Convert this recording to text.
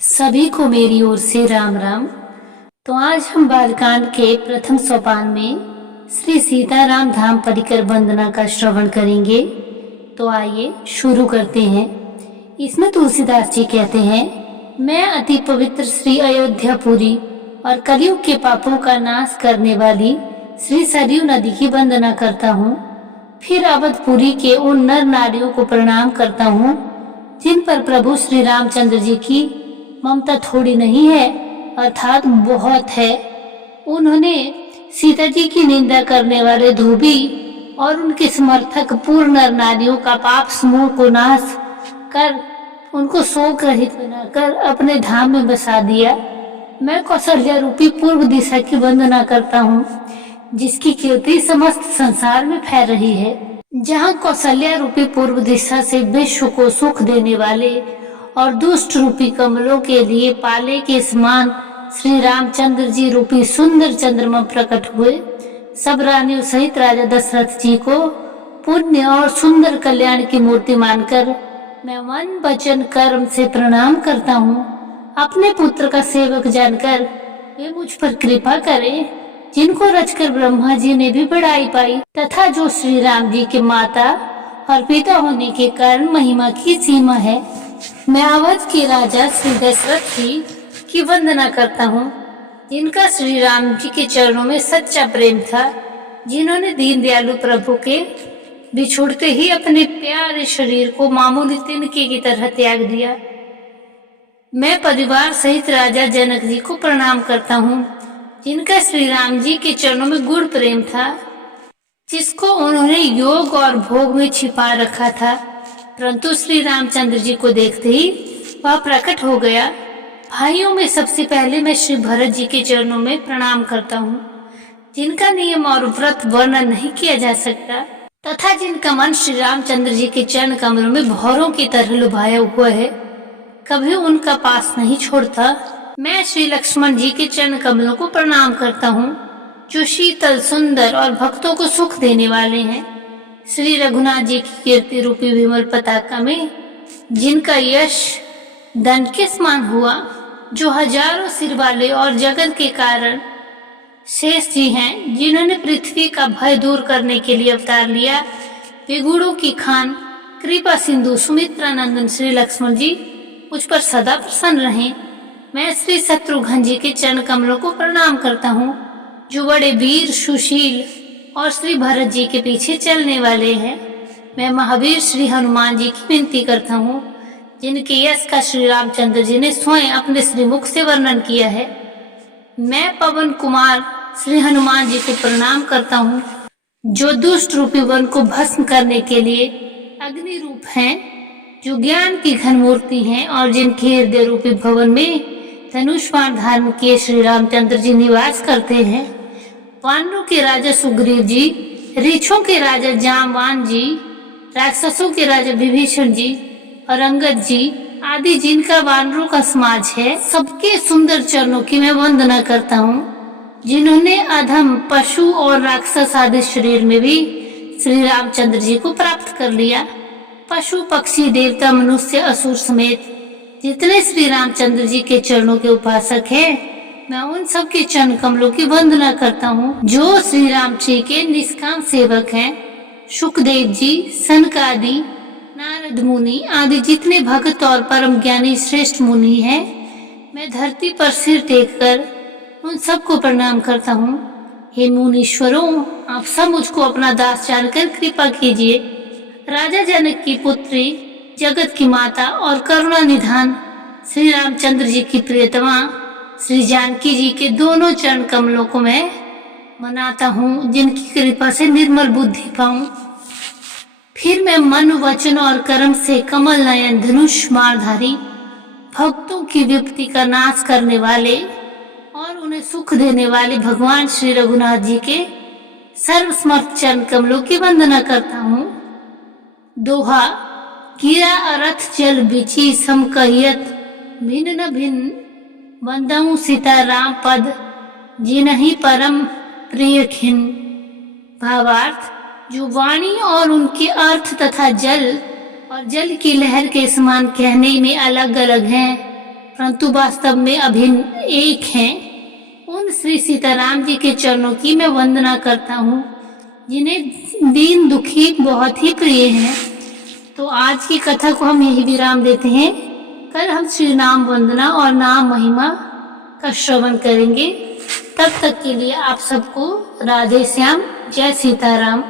सभी को मेरी ओर से राम राम। तो आज हम बालकांड के प्रथम सोपान में श्री सीताराम धाम परिकर वंदना का श्रवण करेंगे। तो आइए शुरू करते हैं। इसमें तुलसीदास जी कहते हैं, मैं अति पवित्र श्री अयोध्यापुरी और कलयुग के पापों का नाश करने वाली श्री सरयू नदी की वंदना करता हूँ। फिर अवधपुरी के उन नर नारियों को प्रणाम करता हूँ जिन पर प्रभु श्री रामचंद्र जी की ममता थोड़ी नहीं है अर्थात बहुत है। उन्होंने सीता जी की निंदा करने वाले धोबी और उनके समर्थक पूर्ण नर नारियों का पाप समूह को नाश कर उनको शोक रहित बनाकर अपने धाम में बसा दिया। मैं कौशल्या रूपी पूर्व दिशा की वंदना करता हूँ जिसकी कीर्ति समस्त संसार में फैल रही है। जहाँ कौशल्या रूपी पूर्व दिशा से विश्व को सुख देने वाले और दुष्ट रूपी कमलों के लिए पाले के समान श्री रामचंद्र जी रूपी सुंदर चंद्रमा प्रकट हुए। सब रानियों सहित राजा दशरथ जी को पुण्य और सुंदर कल्याण की मूर्ति मानकर मैं मन वचन कर्म से प्रणाम करता हूँ। अपने पुत्र का सेवक जानकर वे मुझ पर कृपा करें जिनको रचकर ब्रह्मा जी ने भी बड़ाई पाई तथा जो श्री राम जी के माता और पिता होने के कारण महिमा की सीमा है। मैं अवध के राजा श्री दशरथ जी की वंदना करता हूँ जिनका श्री राम जी के चरणों में सच्चा प्रेम था, जिन्होंने दीन दयालु प्रभु के बिछुड़ते ही अपने प्यारे शरीर को मामूली तिनके की तरह त्याग दिया। मैं परिवार सहित राजा जनक जी को प्रणाम करता हूँ जिनका श्री राम जी के चरणों में गुड़ प्रेम था, जिसको उन्होंने योग और भोग में छिपा रखा था, परंतु श्री रामचंद्र जी को देखते ही वह प्रकट हो गया। भाइयों में सबसे पहले मैं श्री भरत जी के चरणों में प्रणाम करता हूँ जिनका नियम और व्रत वर्णन नहीं किया जा सकता तथा जिनका मन श्री रामचंद्र जी के चरण कमलों में भौरों की तरह लुभाया हुआ है, कभी उनका पास नहीं छोड़ता। मैं श्री लक्ष्मण जी के चरण कमलों को प्रणाम करता हूँ जो शीतल सुंदर और भक्तों को सुख देने वाले हैं। श्री रघुनाथ जी की कीर्ति रूपी विमल पताका में जिनका यश धन के समान हुआ, जो हजारों सिर वाले और जगत के कारण शेष जी हैं, जिन्होंने पृथ्वी का भय दूर करने के लिए अवतार लिया। विगुणों की खान कृपा सिंधु सुमित्रा नंदन श्री लक्ष्मण जी मुझ पर सदा प्रसन्न रहें। मैं श्री शत्रुघ्न जी के चरण कमलों को प्रणाम करता हूँ जो बड़े वीर सुशील और श्री भरत जी के पीछे चलने वाले हैं। मैं महावीर श्री हनुमान जी की विनती करता हूँ जिनके यश का श्री रामचंद्र जी ने स्वयं अपने श्रीमुख से वर्णन किया है। मैं पवन कुमार श्री हनुमान जी को प्रणाम करता हूँ जो दुष्ट रूपी वन को भस्म करने के लिए अग्नि रूप हैं, जो ज्ञान की घन मूर्ति हैं और जिनके हृदय रूपी भवन में धनुष बाण धारण किए श्री रामचंद्र जी निवास करते हैं। वानरों के राजा सुग्रीव जी, रीछों के राजा जामवान जी, राक्षसों के राजा विभीषण जी और अंगद जी आदि जिनका वानरों का समाज है, सबके सुंदर चरणों की मैं वंदना करता हूँ जिन्होंने अधम पशु और राक्षस आदि शरीर में भी श्री रामचंद्र जी को प्राप्त कर लिया। पशु पक्षी देवता मनुष्य असुर समेत जितने श्री रामचंद्र जी के चरणों के उपासक हैं, मैं उन सब के चरण कमलों की वंदना करता हूँ जो श्री राम जी के निष्काम सेवक हैं। सुखदेव जी, सनकादि, नारद मुनि आदि जितने भक्त और परम ज्ञानी श्रेष्ठ मुनि हैं, मैं धरती पर सिर टेक कर उन सबको प्रणाम करता हूँ। हे मुनीश्वरों, आप सब मुझको अपना दास जानकर कृपा कीजिए। राजा जनक की पुत्री, जगत की माता और करुणा निधान श्री रामचंद्र जी की प्रियतमा श्री जानकी जी के दोनों चरण कमलों को मैं मनाता हूँ जिनकी कृपा से निर्मल बुद्धि पाऊं। फिर मैं मन वचन और कर्म से कमल नयन धनुष मारधारी भक्तों की विपत्ति का नाश करने वाले और उन्हें सुख देने वाले भगवान श्री रघुनाथ जी के सर्वसमर्थ चरण कमलों की वंदना करता हूँ। दोहा, गिरा अरथ जल बिची सम कहियत भिन्न न भिन्न वंदऊ सीता राम पद जिनहि परम प्रिय खिन। भावार्थ, जो वाणी और उनके अर्थ तथा जल और जल की लहर के समान कहने में अलग अलग हैं, परंतु वास्तव में अभिन्न एक हैं। उन श्री सीताराम जी के चरणों की मैं वंदना करता हूँ जिन्हें दीन दुखी बहुत ही प्रिय हैं। तो आज की कथा को हम यही विराम देते हैं। कल हम श्री नाम वंदना और नाम महिमा का श्रवण करेंगे। तब तक के लिए आप सबको राधे श्याम, जय सीताराम।